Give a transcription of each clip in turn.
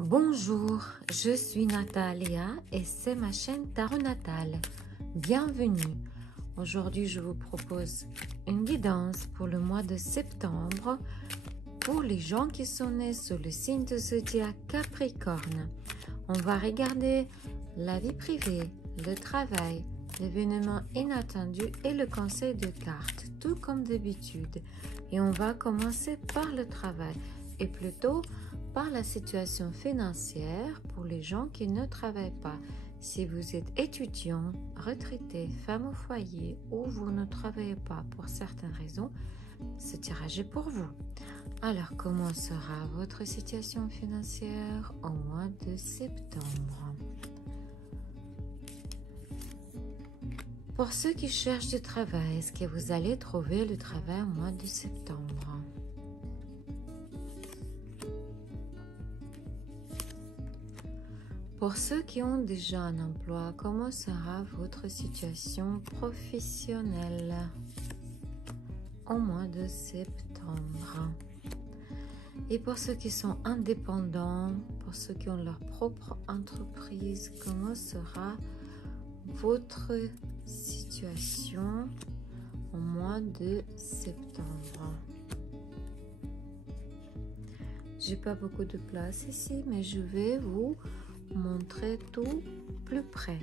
Bonjour, je suis Natalia et c'est ma chaîne Tarot Natal. Bienvenue. Aujourd'hui, je vous propose une guidance pour le mois de septembre pour les gens qui sont nés sous le signe de zodiaque Capricorne. On va regarder la vie privée, le travail, l'événement inattendu et le conseil de cartes, tout comme d'habitude. Et on va commencer par le travail et plutôt par la situation financière pour les gens qui ne travaillent pas. Si vous êtes étudiant, retraité, femme au foyer ou vous ne travaillez pas pour certaines raisons, ce tirage est pour vous. Alors, comment sera votre situation financière au mois de septembre? Pour ceux qui cherchent du travail, est-ce que vous allez trouver le travail au mois de septembre? Pour ceux qui ont déjà un emploi, comment sera votre situation professionnelle au mois de septembre? Et pour ceux qui sont indépendants, pour ceux qui ont leur propre entreprise, comment sera votre situation au mois de septembre? J'ai pas beaucoup de place ici, mais je vais vous montrer tout plus près.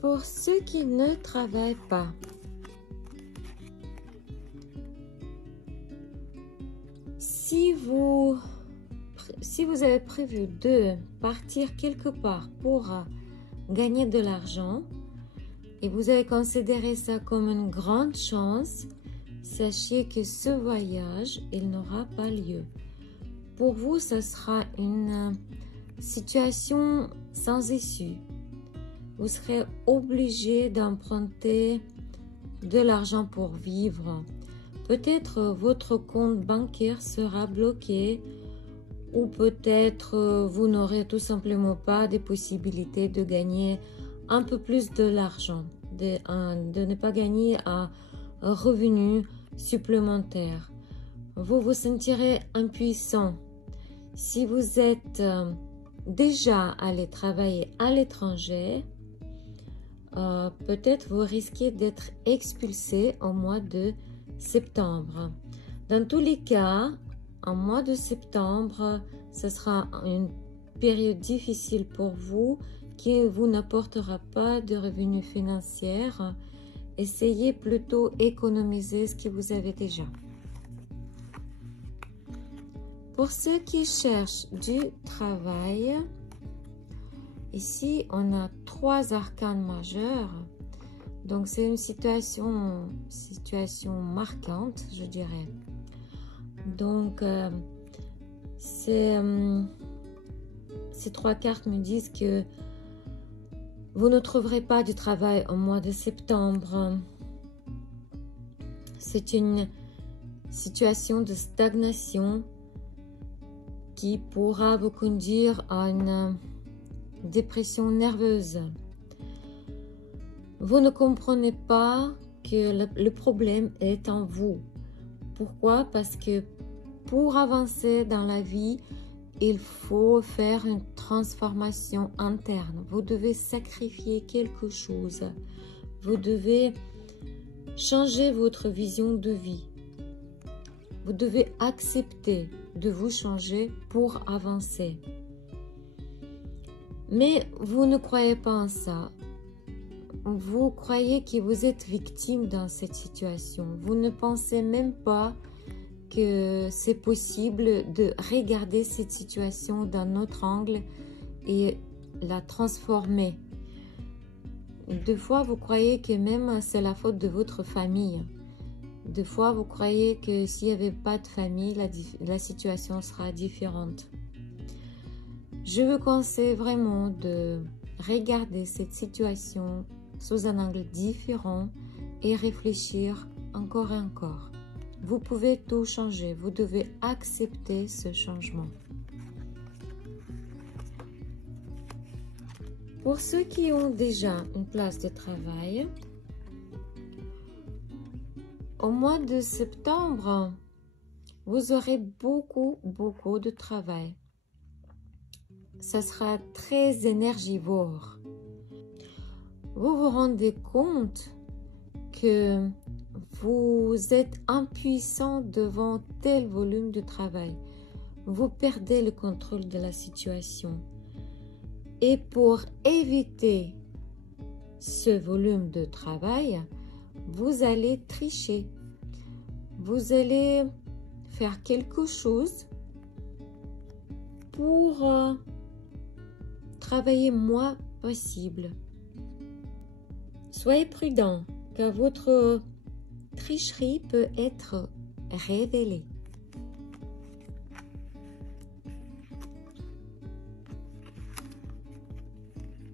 Pour ceux qui ne travaillent pas, si vous avez prévu de partir quelque part pour gagner de l'argent et vous avez considéré ça comme une grande chance, sachez que ce voyage, il n'aura pas lieu. Pour vous, ce sera une situation sans issue. Vous serez obligé d'emprunter de l'argent pour vivre. Peut-être votre compte bancaire sera bloqué ou peut-être vous n'aurez tout simplement pas des possibilités de gagner un peu plus de l'argent, de ne pas gagner un revenu supplémentaire. Vous vous sentirez impuissant. Si vous êtes déjà allé travailler à l'étranger, peut-être vous risquez d'être expulsé au mois de septembre. Dans tous les cas, en mois de septembre, ce sera une période difficile pour vous qui vous n'apportera pas de revenus financiers. Essayez plutôt d'économiser ce que vous avez déjà. Pour ceux qui cherchent du travail, ici on a 3 arcanes majeurs. Donc c'est une situation marquante, je dirais. Donc, ces 3 cartes me disent que vous ne trouverez pas du travail au mois de septembre. C'est une situation de stagnation qui pourra vous conduire à une dépression nerveuse. Vous ne comprenez pas que le problème est en vous. Pourquoi? Parce que pour avancer dans la vie, il faut faire une transformation interne. Vous devez sacrifier quelque chose. Vous devez changer votre vision de vie. Vous devez accepter de vous changer pour avancer. Mais vous ne croyez pas en ça. Vous croyez que vous êtes victime dans cette situation. Vous ne pensez même pas que c'est possible de regarder cette situation d'un autre angle et la transformer. Des fois, vous croyez que même c'est la faute de votre famille. Des fois, vous croyez que s'il n'y avait pas de famille, la situation sera différente. Je vous conseille vraiment de regarder cette situation sous un angle différent et réfléchir encore et encore. vous pouvez tout changer. Vous devez accepter ce changement. Pour ceux qui ont déjà une place de travail, au mois de septembre, vous aurez beaucoup de travail. Ça sera très énergivore. Vous vous rendez compte que vous êtes impuissant devant tel volume de travail. Vous perdez le contrôle de la situation. Et pour éviter ce volume de travail, vous allez tricher. Vous allez faire quelque chose pour travailler moins possible. Soyez prudent, car votre tricherie peut être révélée.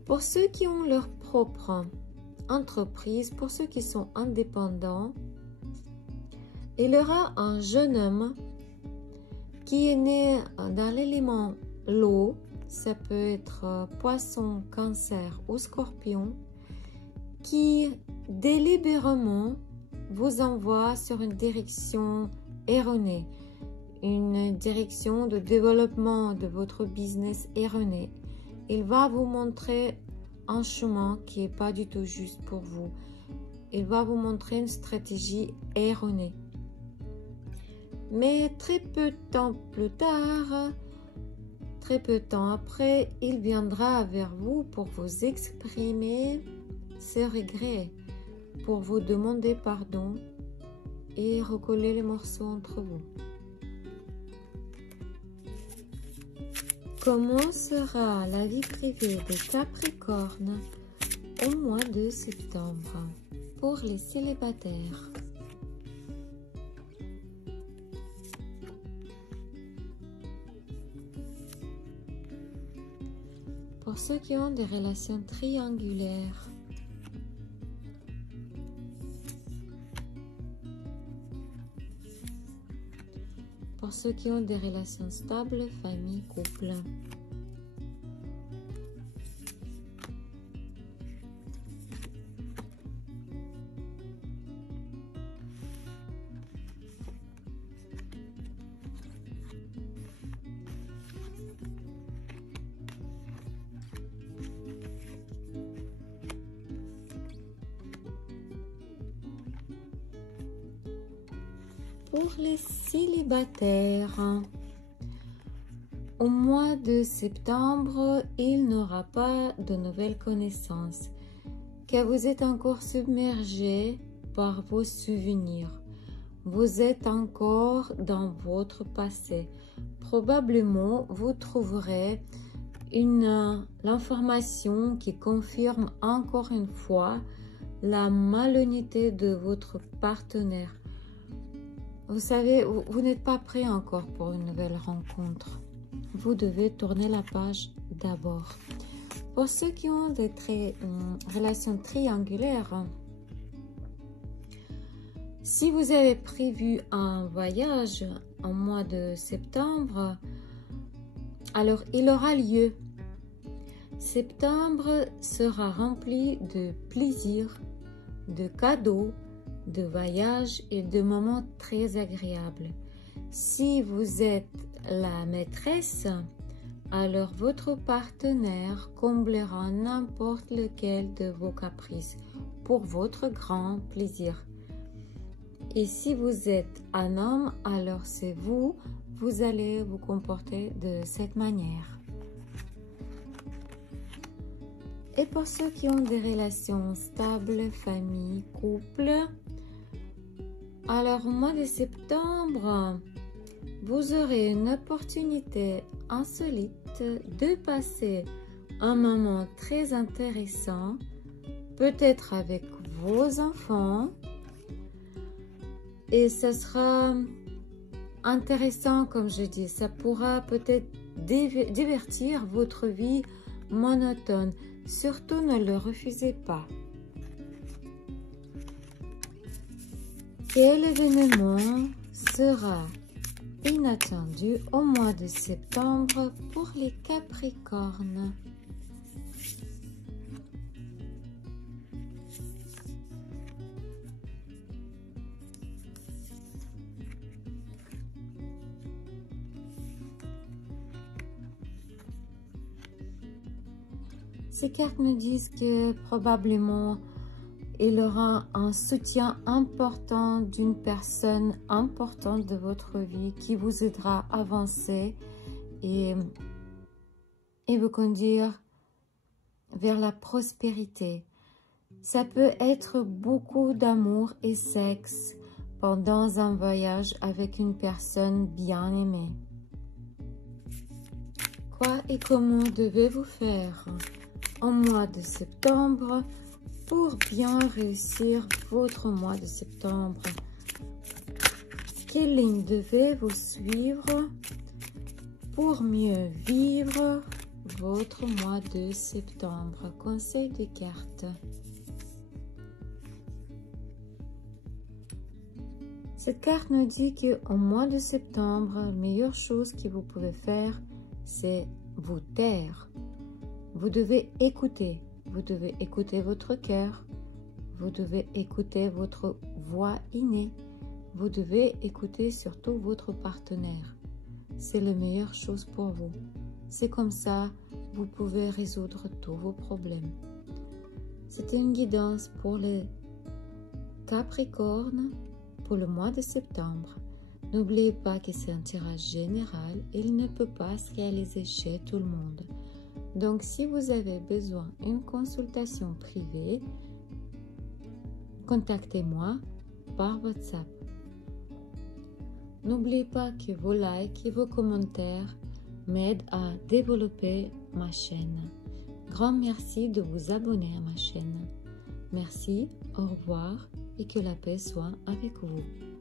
Pour ceux qui ont leur propre entreprise, pour ceux qui sont indépendants, il y aura un jeune homme qui est né dans l'élément l'eau, ça peut être poisson, cancer ou scorpion, qui délibérément vous envoie sur une direction erronée, une direction de développement de votre business erronée. Il va vous montrer un chemin qui n'est pas du tout juste pour vous. Il va vous montrer une stratégie erronée. Mais très peu de temps plus tard, très peu de temps après, il viendra vers vous pour vous exprimer ses regrets, pour vous demander pardon et recoller les morceaux entre vous. Comment sera la vie privée des Capricornes au mois de septembre pour les célibataires? Pour ceux qui ont des relations triangulaires, pour ceux qui ont des relations stables, famille, couple. Pour les célibataires, au mois de septembre, il n'aura pas de nouvelles connaissances, car vous êtes encore submergé par vos souvenirs. Vous êtes encore dans votre passé. Probablement, vous trouverez l'information qui confirme encore une fois la malhonnêteté de votre partenaire. Vous savez, vous n'êtes pas prêt encore pour une nouvelle rencontre. Vous devez tourner la page d'abord. Pour ceux qui ont des relations triangulaires, si vous avez prévu un voyage en mois de septembre, alors il aura lieu. Septembre sera rempli de plaisir, de cadeaux, de voyages et de moments très agréables. Si vous êtes la maîtresse, alors votre partenaire comblera n'importe lequel de vos caprices pour votre grand plaisir. Et si vous êtes un homme, alors c'est vous allez vous comporter de cette manière. Et pour ceux qui ont des relations stables, famille, couple, alors au mois de septembre, vous aurez une opportunité insolite de passer un moment très intéressant, peut-être avec vos enfants, et ce sera intéressant, comme je dis, ça pourra peut-être divertir votre vie monotone. Surtout, ne le refusez pas. Quel événement sera inattendu au mois de septembre pour les Capricornes? Ces cartes me disent que probablement il aura un soutien important d'une personne importante de votre vie qui vous aidera à avancer et vous conduire vers la prospérité. Ça peut être beaucoup d'amour et sexe pendant un voyage avec une personne bien aimée. Quoi et comment devez-vous faire en mois de septembre pour bien réussir votre mois de septembre? Quelle ligne devez-vous suivre pour mieux vivre votre mois de septembre? Conseil de cartes. Cette carte nous dit qu'au mois de septembre, la meilleure chose que vous pouvez faire, c'est vous taire. Vous devez écouter. Vous devez écouter votre cœur. Vous devez écouter votre voix innée. Vous devez écouter surtout votre partenaire. C'est la meilleure chose pour vous. C'est comme ça, vous pouvez résoudre tous vos problèmes. C'était une guidance pour les Capricornes pour le mois de septembre. N'oubliez pas que c'est un tirage général et il ne peut pas se réaliser chez tout le monde. Donc, si vous avez besoin d'une consultation privée, contactez-moi par WhatsApp. N'oubliez pas que vos likes et vos commentaires m'aident à développer ma chaîne. Grand merci de vous abonner à ma chaîne. Merci, au revoir et que la paix soit avec vous.